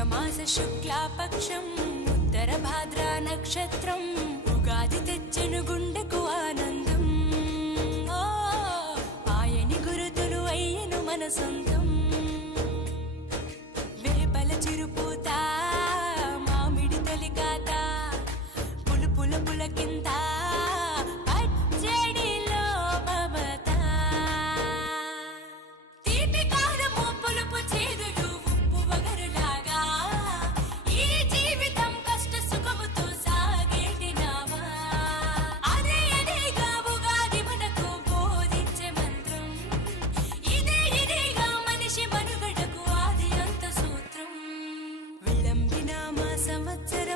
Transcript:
చైత్రమాస శుక్లాపక్షం ఉత్తర భాద్ర నక్షత్రం ఉగాది తెచ్చెను గుండెకు ఆనందం. ఆయని గురుతులు అయ్యను మన సొంతం. వేపల చిరుపూత మామిడి తొలికాత పులుపుల పులకింత పచ్చడిలో మమత. తీపి కారము పులుపు చేదులు ఉప్పు వగరులాగా ఈ జీవితం కష్ట సుఖముతో సాగేటి నావా. అదే అదేగా ఉగాది మనకు బోధించే మంత్రం. ఇదేగా మనిషి మనుగడకు ఆది అంత సూత్రం. విళంబిన మా సంవత్సర